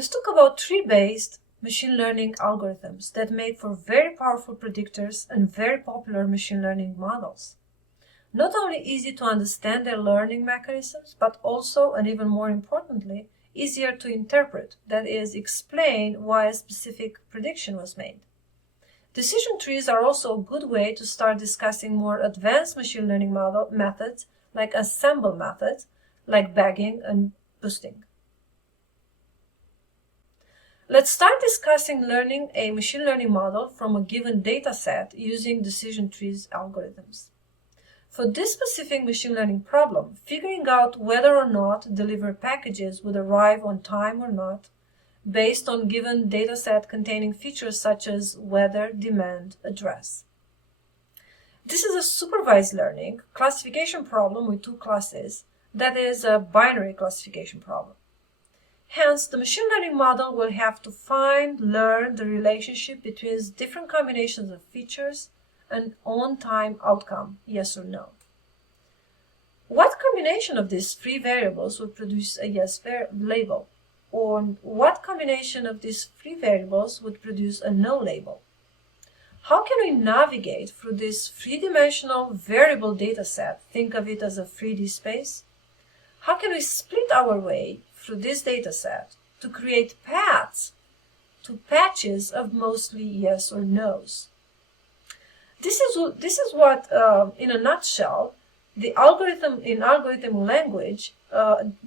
Let's talk about tree-based machine learning algorithms that make for very powerful predictors and very popular machine learning models. Not only easy to understand their learning mechanisms, but also, and even more importantly, easier to interpret, that is, explain why a specific prediction was made. Decision trees are also a good way to start discussing more advanced machine learning methods like ensemble methods, like bagging and boosting. Let's start discussing learning a machine learning model from a given data set using decision trees algorithms. For this specific machine learning problem, figuring out whether or not delivered packages would arrive on time or not, based on given data set containing features such as weather, demand, address. This is a supervised learning classification problem with two classes, that is a binary classification problem. Hence, the machine learning model will have to learn the relationship between different combinations of features and on-time outcome, yes or no. What combination of these three variables will produce a yes label? Or what combination of these three variables would produce a no label? How can we navigate through this three-dimensional variable data set? Think of it as a 3D space. How can we split our way through this data set to create paths to patches of mostly yes or no's? This is what, in a nutshell, the algorithm in algorithm language,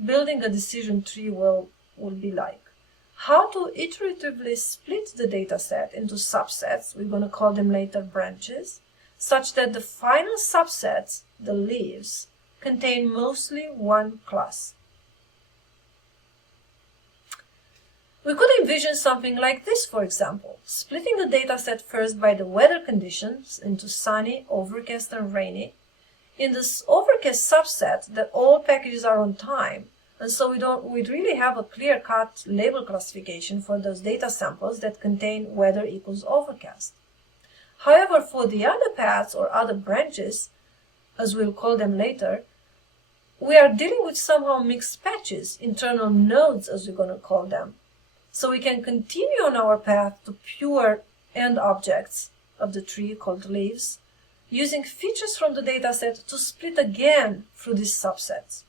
building a decision tree will be like. How to iteratively split the data set into subsets, we're going to call them later branches, such that the final subsets, the leaves, contain mostly one class. We could envision something like this, for example, splitting the dataset first by the weather conditions into sunny, overcast, and rainy. In this overcast subset, that all packages are on time, and so we'd really have a clear-cut label classification for those data samples that contain weather equals overcast. However, for the other paths or other branches, as we'll call them later, we are dealing with somehow mixed patches, internal nodes as we're going to call them. So we can continue on our path to pure end objects of the tree called leaves, using features from the dataset to split again through these subsets.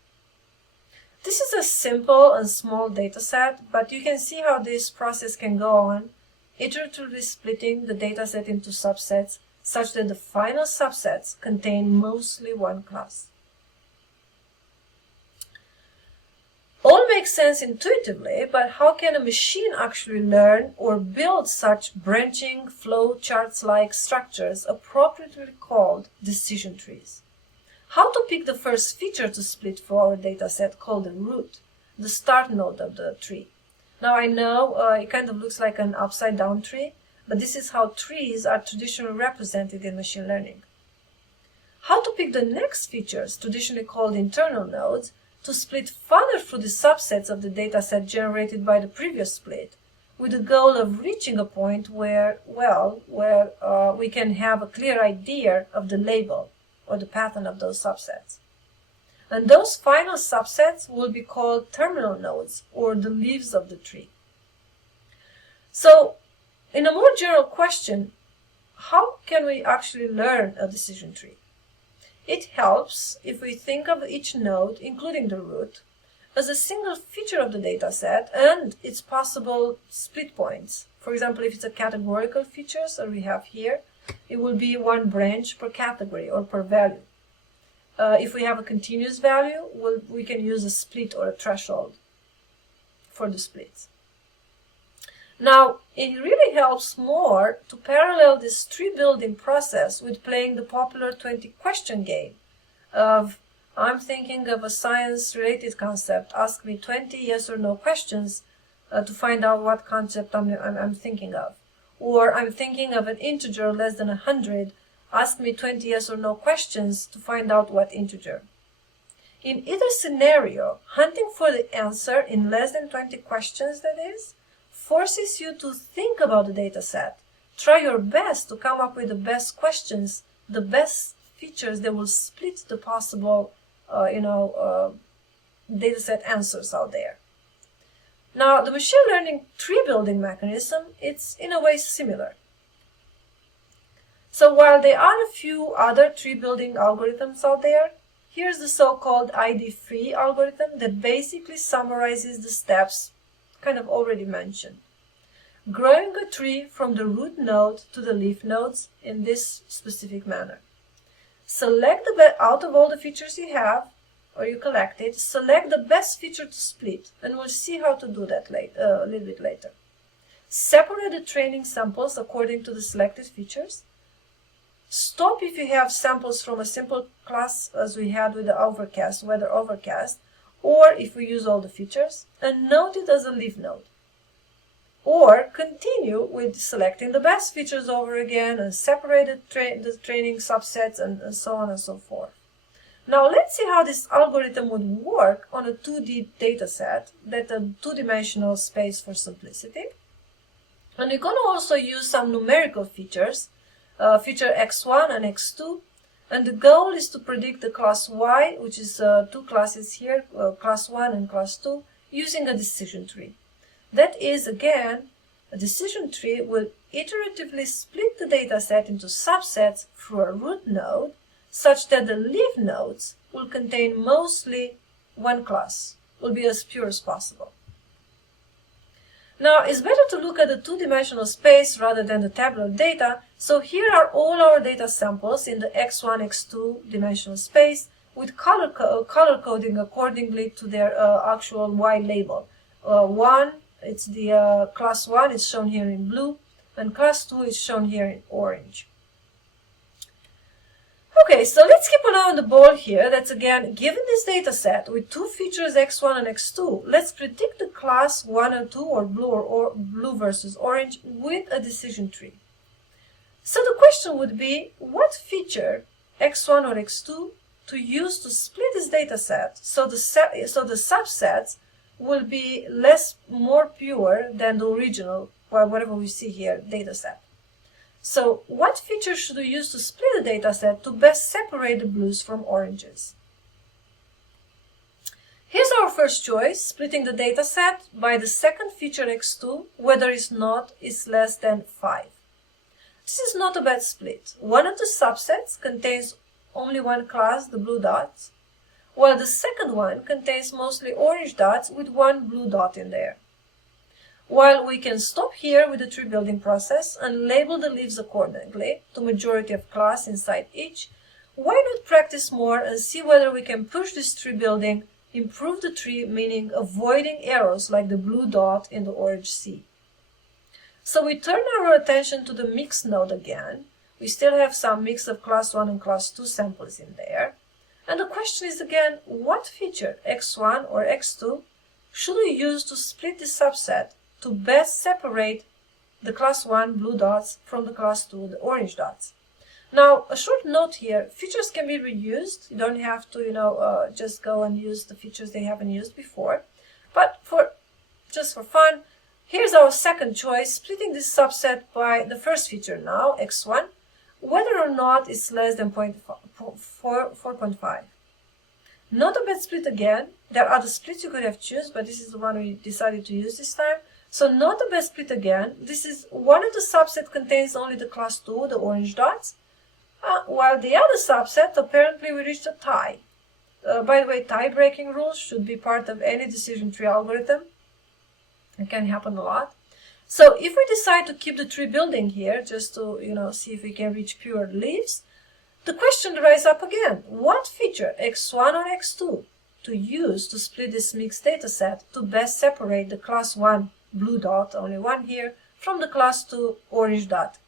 This is a simple and small dataset, but you can see how this process can go on, iteratively splitting the dataset into subsets such that the final subsets contain mostly one class. All makes sense intuitively, but how can a machine actually learn or build such branching flow charts-like structures appropriately called decision trees? How to pick the first feature to split for our dataset called the root, the start node of the tree? Now I know it kind of looks like an upside-down tree, but this is how trees are traditionally represented in machine learning. How to pick the next features, traditionally called internal nodes, to split further through the subsets of the dataset generated by the previous split, with the goal of reaching a point where we can have a clear idea of the label or the pattern of those subsets. And those final subsets will be called terminal nodes, or the leaves of the tree. So, in a more general question, how can we actually learn a decision tree? It helps if we think of each node, including the root, as a single feature of the dataset and its possible split points. For example, if it's a categorical feature, so we have here, it will be one branch per category or per value. If we have a continuous value, we can use a split or a threshold for the splits. Now, it really helps more to parallel this tree building process with playing the popular 20-question game of, I'm thinking of a science-related concept, ask me 20 yes or no questions to find out what concept I'm thinking of. Or I'm thinking of an integer less than 100, ask me 20 yes or no questions to find out what integer. In either scenario, hunting for the answer in less than 20 questions, that is, forces you to think about the dataset. Try your best to come up with the best questions, the best features that will split the possible, dataset answers out there. Now, the machine learning tree building mechanism, it's in a way similar. So while there are a few other tree building algorithms out there, here's the so-called ID-free algorithm that basically summarizes the steps kind of already mentioned. Growing a tree from the root node to the leaf nodes in this specific manner. Select out of all the features you have, or you collected, select the best feature to split, and we'll see how to do that a little bit later. Separate the training samples according to the selected features. Stop if you have samples from a simple class as we had with the overcast, weather overcast, or if we use all the features, and note it as a leaf node. Or continue with selecting the best features over again and separate the training subsets and so on and so forth. Now let's see how this algorithm would work on a 2D data set, that's a two-dimensional space for simplicity. And we're going to also use some numerical features, feature x1 and x2, and the goal is to predict the class y, which is two classes here, class 1 and class 2, using a decision tree. That is, again, a decision tree will iteratively split the data set into subsets through a root node, such that the leaf nodes will contain mostly one class, will be as pure as possible. Now, it's better to look at the two-dimensional space rather than the tabular data, so here are all our data samples in the x1, x2 dimensional space with color coding accordingly to their actual Y label. 1, it's the class 1 is shown here in blue, and class 2 is shown here in orange. Okay, so let's keep an eye on the ball here. That's again, given this data set with two features x1 and x2, let's predict the class 1 and 2, or blue versus orange, with a decision tree. So the question would be, what feature x1 or x2 to use to split this data set so the subsets will be more pure than the original, or whatever we see here, data set. So what features should we use to split the data set to best separate the blues from oranges? Here's our first choice, splitting the data set by the second feature x2, whether it's not is less than 5. This is not a bad split. One of the subsets contains only one class, the blue dots, while the second one contains mostly orange dots with one blue dot in there. While we can stop here with the tree building process and label the leaves accordingly to majority of class inside each, why not practice more and see whether we can push this tree building, improve the tree, meaning avoiding errors like the blue dot in the orange C. So we turn our attention to the mix node again. We still have some mix of class 1 and class 2 samples in there. And the question is again, what feature, x1 or x2, should we use to split this subset to best separate the class 1 blue dots from the class 2 the orange dots? Now, a short note here, features can be reused. You don't have to, just go and use the features they haven't used before. But just for fun, here's our second choice, splitting this subset by the first feature now, x1, whether or not it's less than 4.5. Not a bad split again. There are other splits you could have chosen, but this is the one we decided to use this time. So not a bad split again. This is one of the subset contains only the class 2, the orange dots, while the other subset, apparently we reached a tie. By the way, tie-breaking rules should be part of any decision tree algorithm. It can happen a lot. So if we decide to keep the tree building here, just to see if we can reach pure leaves, the question rises up again. What feature, x1 or x2, to use to split this mixed data set to best separate the class 1 blue dot, only one here, from the class 2 orange dot?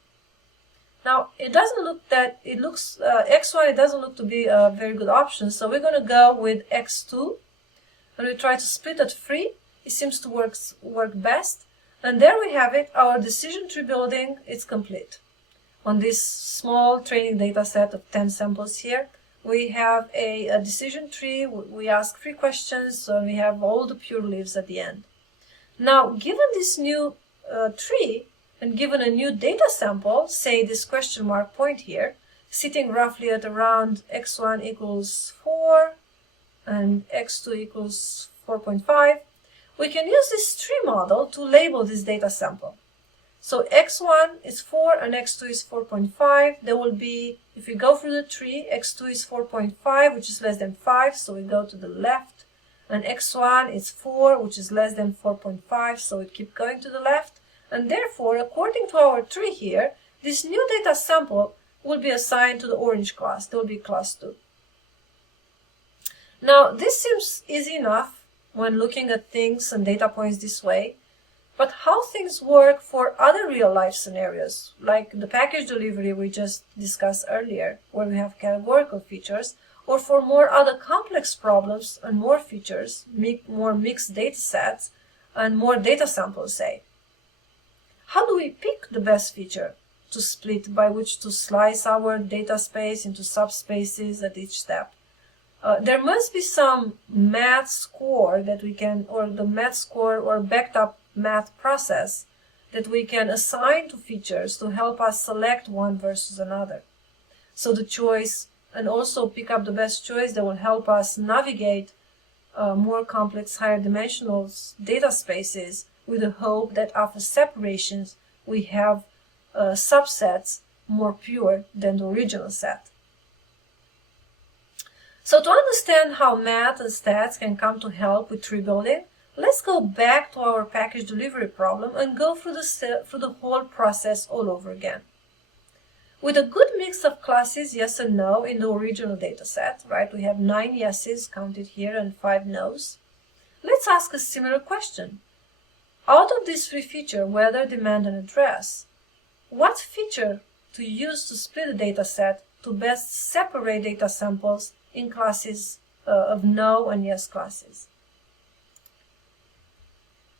Now, it doesn't look that, x1, it doesn't look to be a very good option, so we're going to go with x2, and we try to split at 3. It seems to work best. And there we have it, our decision tree building is complete. On this small training data set of 10 samples here, we have a decision tree, we ask 3 questions, so we have all the pure leaves at the end. Now, given this new tree, and given a new data sample, say this question mark point here, sitting roughly at around x1 equals 4 and x2 equals 4.5, we can use this tree model to label this data sample. So x1 is 4 and x2 is 4.5. There will be, if we go through the tree, x2 is 4.5, which is less than 5, so we go to the left. And x1 is 4, which is less than 4.5, so we keep going to the left. And therefore, according to our tree here, this new data sample will be assigned to the orange class. There will be class 2. Now, this seems easy enough when looking at things and data points this way. But how things work for other real-life scenarios, like the package delivery we just discussed earlier, where we have categorical features, or for more other complex problems and more features, more mixed data sets, and more data samples, say. How do we pick the best feature to split by which to slice our data space into subspaces at each step? There must be some math score that we can, or the math score or backed up math process that we can assign to features to help us select one versus another. So the choice, and also pick up the best choice that will help us navigate more complex, higher dimensional data spaces with the hope that after separations we have subsets more pure than the original set. So to understand how math and stats can come to help with tree building, let's go back to our package delivery problem and go through the whole process all over again. With a good mix of classes yes and no in the original dataset, right? We have 9 yeses counted here and 5 no's. Let's ask a similar question. Out of these 3 features, weather, demand, and address, what feature to use to split the dataset to best separate data samples in classes of no and yes classes?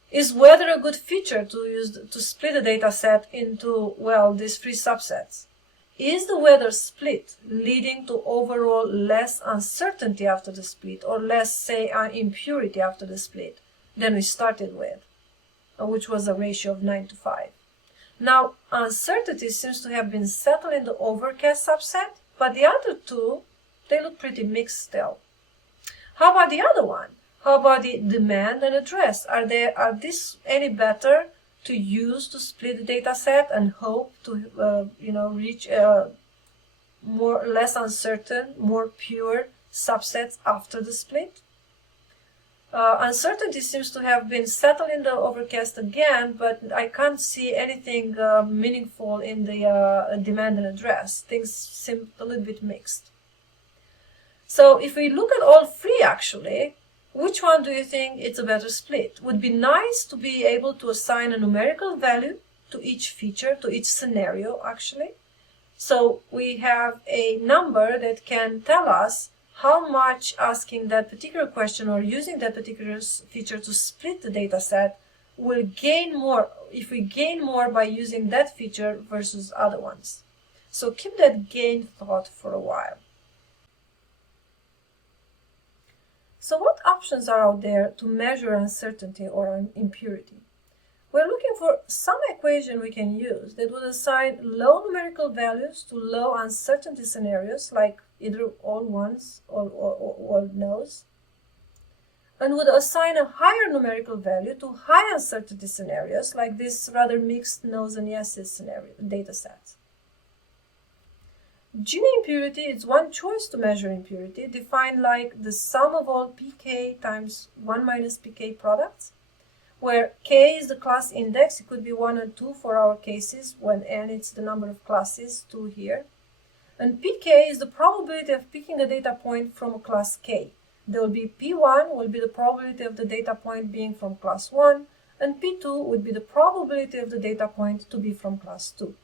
Is weather a good feature to use to split the data set into, well, these 3 subsets? Is the weather split leading to overall less uncertainty after the split, or less, say, impurity after the split than we started with, which was a ratio of 9:5? Now, uncertainty seems to have been settled in the overcast subset, but the other 2, they look pretty mixed still. How about the other one? How about the demand and address? Are these any better to use to split the data set and hope to reach less uncertain, more pure subsets after the split? Uncertainty seems to have been settled in the overcast again, but I can't see anything meaningful in the demand and address. Things seem a little bit mixed. So if we look at all 3 actually, which one do you think it's a better split? Would be nice to be able to assign a numerical value to each feature, to each scenario actually. So we have a number that can tell us how much asking that particular question or using that particular feature to split the data set will gain more, if we gain more by using that feature versus other ones. So keep that gain thought for a while. So what options are out there to measure uncertainty or impurity? We're looking for some equation we can use that would assign low numerical values to low uncertainty scenarios, like either all ones or all no's, and would assign a higher numerical value to high uncertainty scenarios, like this rather mixed no's and yeses scenario data sets. Gini impurity is one choice to measure impurity, defined like the sum of all pk times 1 minus pk products, where k is the class index. It could be 1 and 2 for our cases, when n it's the number of classes, 2 here. And pk is the probability of picking a data point from a class k. There will be p1 will be the probability of the data point being from class 1, and p2 would be the probability of the data point to be from class 2.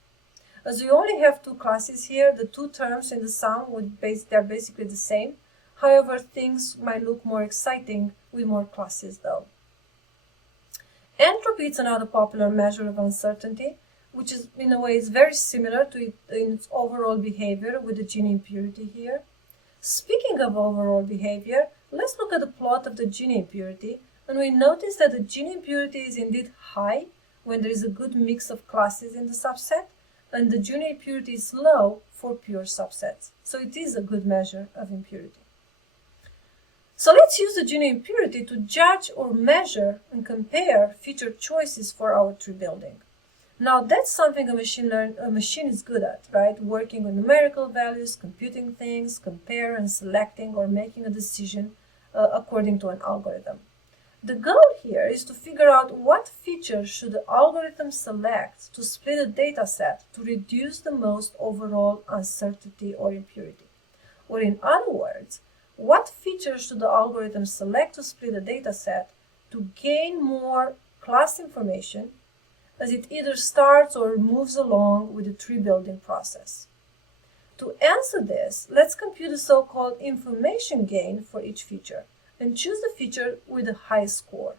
As we only have 2 classes here, the 2 terms in the sum they're basically the same. However, things might look more exciting with more classes though. Entropy is another popular measure of uncertainty, which is in a way is very similar to it in its overall behavior with the Gini impurity here. Speaking of overall behavior, let's look at the plot of the Gini impurity, and we notice that the Gini impurity is indeed high when there is a good mix of classes in the subset, and the Gini impurity is low for pure subsets. So it is a good measure of impurity. So let's use the Gini impurity to judge or measure and compare feature choices for our tree building. Now that's something a machine is good at, right? Working with numerical values, computing things, compare and selecting or making a decision according to an algorithm. The goal here is to figure out what features should the algorithm select to split a data set to reduce the most overall uncertainty or impurity. Or in other words, what features should the algorithm select to split a data set to gain more class information as it either starts or moves along with the tree building process. To answer this, let's compute the so-called information gain for each feature and choose the feature with the highest score.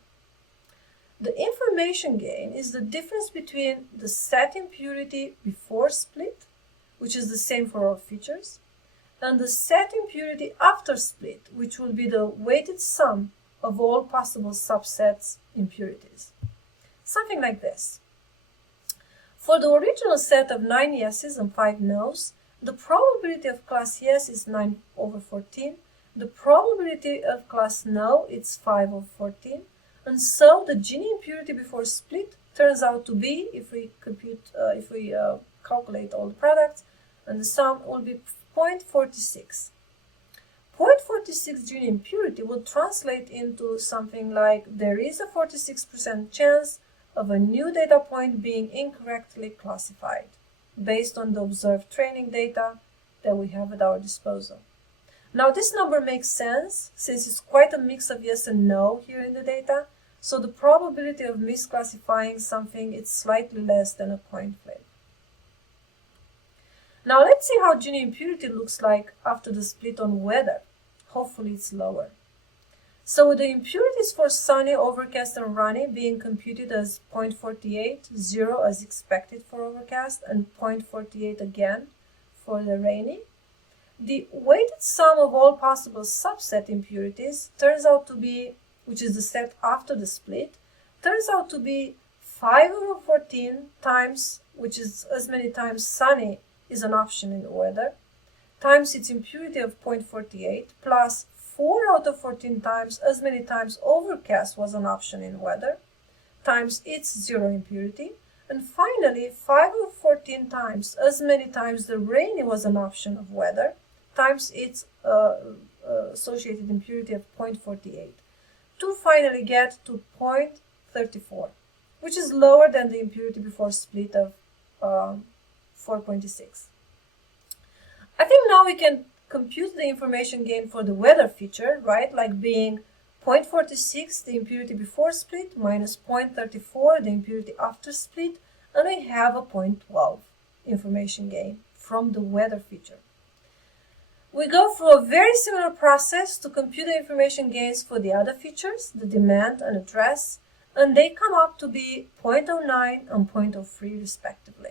The information gain is the difference between the set impurity before split, which is the same for all features, and the set impurity after split, which will be the weighted sum of all possible subsets impurities. Something like this. For the original set of 9 yeses and 5 nos, the probability of class yes is 9/14, the probability of class no is 5/14, and so the Gini impurity before split turns out to be, if we calculate all the products, and the sum will be 0.46. 0.46 Gini impurity will translate into something like there is a 46% chance of a new data point being incorrectly classified based on the observed training data that we have at our disposal. Now this number makes sense since it's quite a mix of yes and no here in the data, so the probability of misclassifying something is slightly less than a coin flip. Now let's see how Gini impurity looks like after the split on weather. Hopefully it's lower. So with the impurities for sunny, overcast, and rainy being computed as 0.48, 0 as expected for overcast, and 0.48 again for the rainy, the weighted sum of all possible subset impurities turns out to be, which is the set after the split, turns out to be 5/14 times, which is as many times sunny is an option in the weather, times its impurity of 0.48, plus 4/14 times as many times overcast was an option in weather, times its 0 impurity, and finally 5/14 times as many times the rainy was an option of weather, times its associated impurity of 0.48, to finally get to 0.34, which is lower than the impurity before split of 4.6. I think now we can compute the information gain for the weather feature, right? Like being 0.46, the impurity before split, minus 0.34, the impurity after split, and we have a 0.12 information gain from the weather feature. We go through a very similar process to compute the information gains for the other features, the demand and address, and they come up to be 0.09 and 0.03 respectively.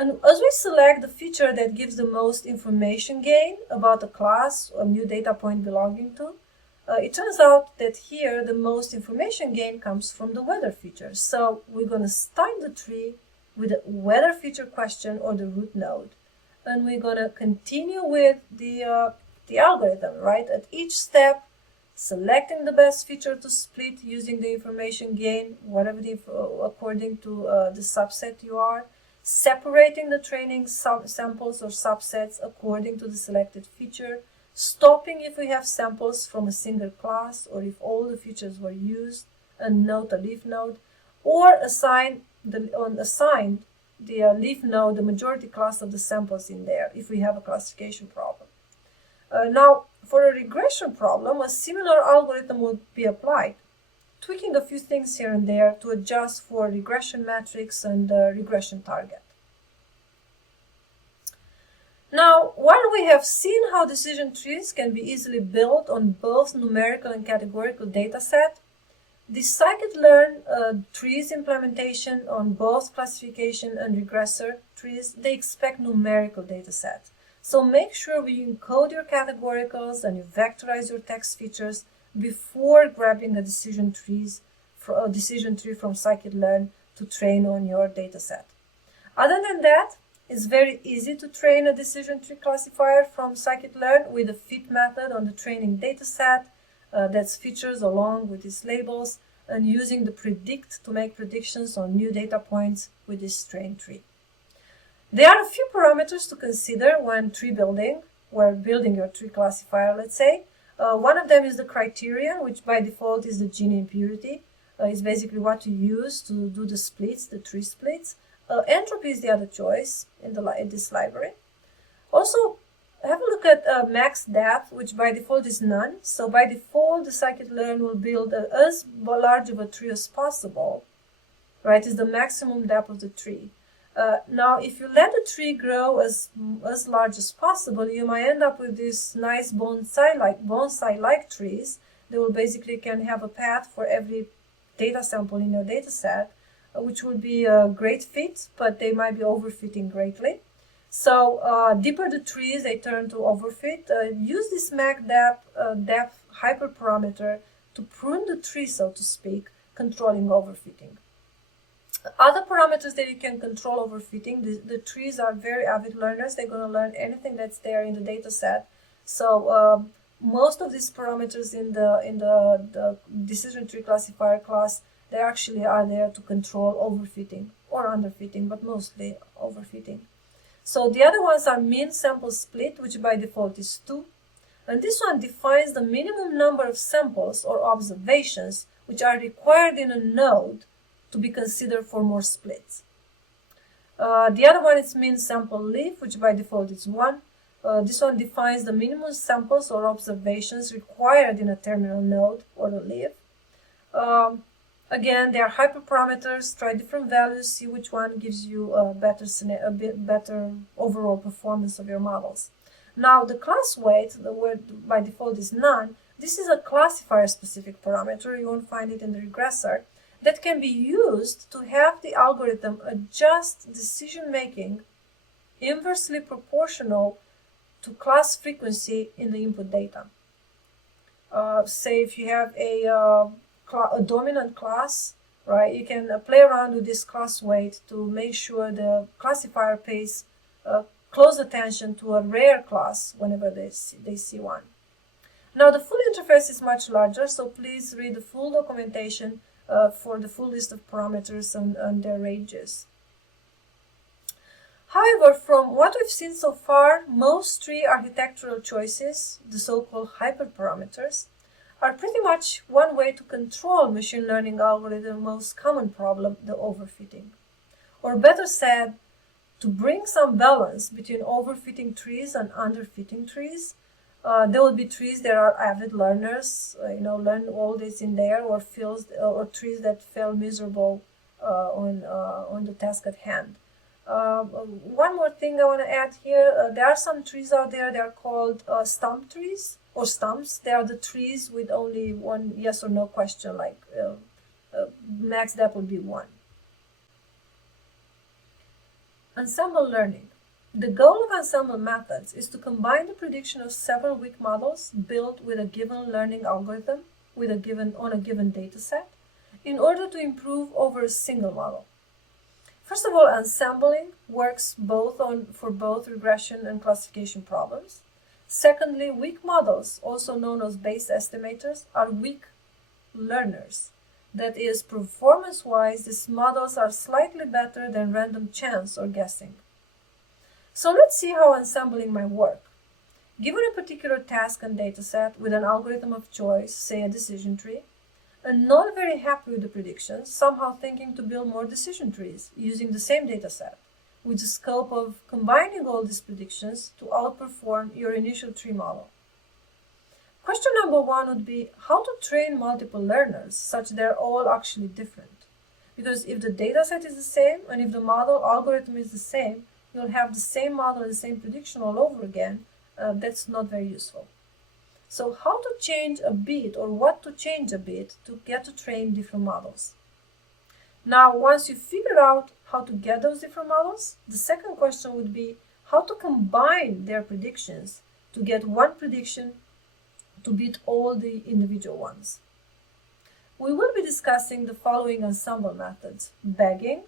And as we select the feature that gives the most information gain about a class or new data point belonging to, it turns out that here the most information gain comes from the weather feature. So we're going to start the tree with the weather feature question or the root node. And we're going to continue with the algorithm, right? At each step, selecting the best feature to split using the information gain, whatever according to the subset you are, separating the training samples or subsets according to the selected feature, stopping if we have samples from a single class or if all the features were used, and note a leaf node, or assign the leaf node the majority class of the samples in there if we have a classification problem. Now, for a regression problem, a similar algorithm would be applied, tweaking a few things here and there to adjust for regression metrics and regression target. Now, while we have seen how decision trees can be easily built on both numerical and categorical dataset, the scikit-learn trees implementation on both classification and regressor trees, they expect numerical dataset. So make sure you encode your categoricals and you vectorize your text features before grabbing a decision tree from scikit-learn to train on your dataset. Other than that, It's very easy to train a decision tree classifier from scikit-learn with a fit method on the training dataset that's features along with its labels, and using the predict to make predictions on new data points with this trained tree. There are a few parameters to consider when tree building, or building your tree classifier, let's say. One of them is the criterion, which by default is the Gini impurity. It's basically what you use to do the splits, the tree splits. Entropy is the other choice in this library. Also, have a look at max depth, which by default is none. So by default, the scikit-learn will build as large of a tree as possible, right? Is the maximum depth of the tree. Now, if you let the tree grow as large as possible, you might end up with these nice bonsai-like trees. They will basically can have a path for every data sample in your data set, which will be a great fit, but they might be overfitting greatly. So deeper the trees, they turn to overfit. Use this max depth hyperparameter to prune the tree, so to speak, controlling overfitting. Other parameters that you can control overfitting, the trees are very avid learners. They're going to learn anything that's there in the data set. So most of these parameters in the decision tree classifier class, they actually are there to control overfitting or underfitting, but mostly overfitting. So the other ones are mean sample split, which by default is 2. And this one defines the minimum number of samples or observations which are required in a node to be considered for more splits. The other one is mean sample leaf, which by default is 1. This one defines the minimum samples or observations required in a terminal node or a leaf. Again, they are hyperparameters. Try different values, see which one gives you a bit better overall performance of your models. Now, the class weight, the word by default is none. This is a classifier-specific parameter. You won't find it in the regressor. That can be used to have the algorithm adjust decision-making inversely proportional to class frequency in the input data. Say if you have a dominant class, right, you can play around with this class weight to make sure the classifier pays close attention to a rare class whenever they see one. Now, the full interface is much larger, so please read the full documentation for the full list of parameters and their ranges. However, from what we've seen so far, most tree architectural choices, the so-called hyperparameters, are pretty much one way to control machine learning algorithm's most common problem, the overfitting. Or better said, to bring some balance between overfitting trees and underfitting trees. There will be trees that are avid learners, learn all this in there, or trees that fail miserable on the task at hand. One more thing I want to add here, there are some trees out there that are called stump trees or stumps. They are the trees with only one yes or no question, like max depth would be 1. Ensemble learning. The goal of ensemble methods is to combine the prediction of several weak models built with a given learning algorithm on a given dataset in order to improve over a single model. First of all, ensembling works for both regression and classification problems. Secondly, weak models, also known as base estimators, are weak learners. That is, performance-wise, these models are slightly better than random chance or guessing. So let's see how ensembling might work. Given a particular task and dataset with an algorithm of choice, say a decision tree, and not very happy with the predictions, somehow thinking to build more decision trees using the same dataset, with the scope of combining all these predictions to outperform your initial tree model. Question number 1 would be how to train multiple learners such they're all actually different. Because if the dataset is the same and if the model algorithm is the same, you'll have the same model and the same prediction all over again. That's not very useful. So how to change a bit or what to change a bit to get to train different models? Now, once you figure out how to get those different models, the second question would be how to combine their predictions to get one prediction to beat all the individual ones. We will be discussing the following ensemble methods: bagging,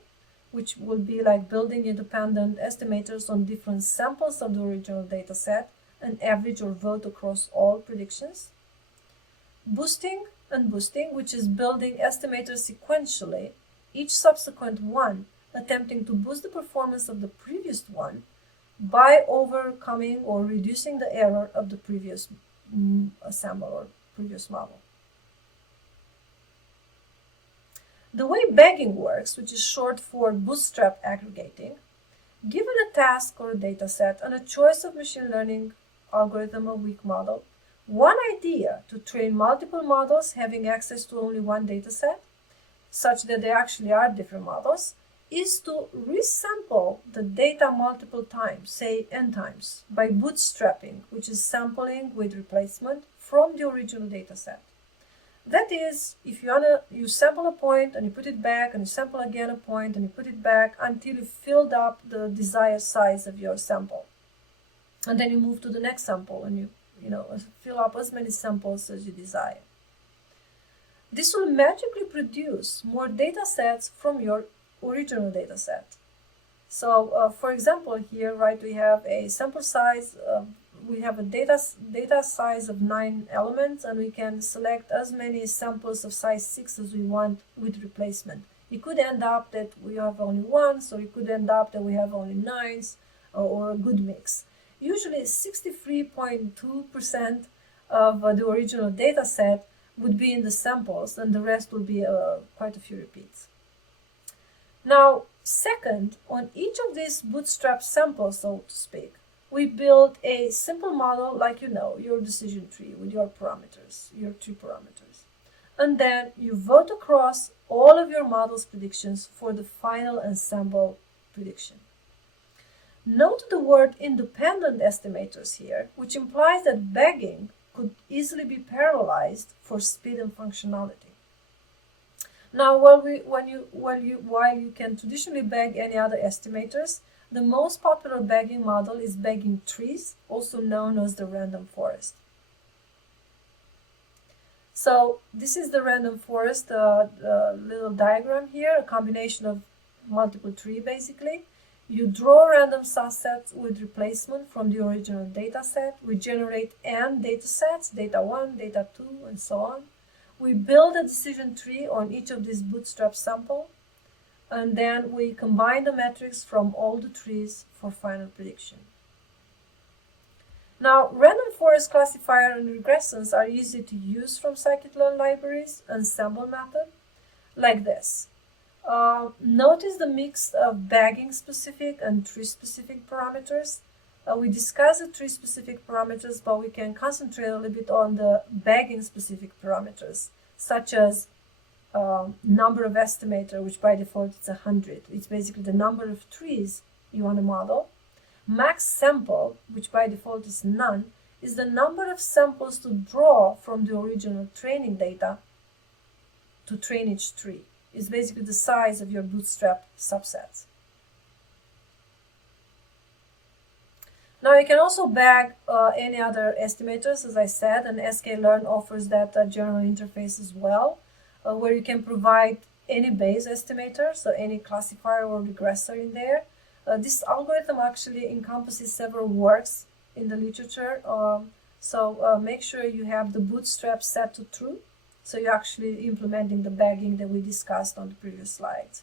which will be like building independent estimators on different samples of the original data set and average or vote across all predictions. Boosting and boosting, which is building estimators sequentially, each subsequent one attempting to boost the performance of the previous one by overcoming or reducing the error of the previous sample or previous model. The way bagging works, which is short for bootstrap aggregating, given a task or a data set and a choice of machine learning algorithm or weak model, one idea to train multiple models having access to only one data set, such that they actually are different models, is to resample the data multiple times, say n times, by bootstrapping, which is sampling with replacement from the original data set. That is, if you sample a point and you put it back, and you sample again a point and you put it back until you filled up the desired size of your sample. And then you move to the next sample and you fill up as many samples as you desire. This will magically produce more data sets from your original data set. So, for example, here, right, we have a sample size, we have a data size of 9 elements, and we can select as many samples of size 6 as we want with replacement. It could end up that we have only 1, so it could end up that we have only 9s, or a good mix. Usually 63.2% of the original data set would be in the samples, and the rest will be quite a few repeats. Now, second, on each of these bootstrap samples, so to speak, we build a simple model like your decision tree with your parameters, your 3 parameters. And then you vote across all of your model's predictions for the final ensemble prediction. Note the word independent estimators here, which implies that bagging could easily be parallelized for speed and functionality. Now, while you can traditionally bag any other estimators, the most popular bagging model is bagging trees, also known as the random forest. So this is the random forest little diagram here, a combination of multiple tree basically. You draw random subsets with replacement from the original data set. We generate n data sets, data 1, data 2, and so on. We build a decision tree on each of these bootstrap samples, and then we combine the metrics from all the trees for final prediction. Now, random forest classifier and regressors are easy to use from scikit-learn libraries, Ensemble method, like this. Notice the mix of bagging-specific and tree-specific parameters. We discussed the tree-specific parameters, but we can concentrate a little bit on the bagging-specific parameters, such as number of estimator, which by default is 100. It's basically the number of trees you want to model. Max sample, which by default is none, is the number of samples to draw from the original training data to train each tree. It's basically the size of your bootstrap subsets. Now you can also bag any other estimators, as I said, and sklearn offers that general interface as well, where you can provide any base estimator, so any classifier or regressor in there. This algorithm actually encompasses several works in the literature, so make sure you have the bootstrap set to true, so you're actually implementing the bagging that we discussed on the previous slides.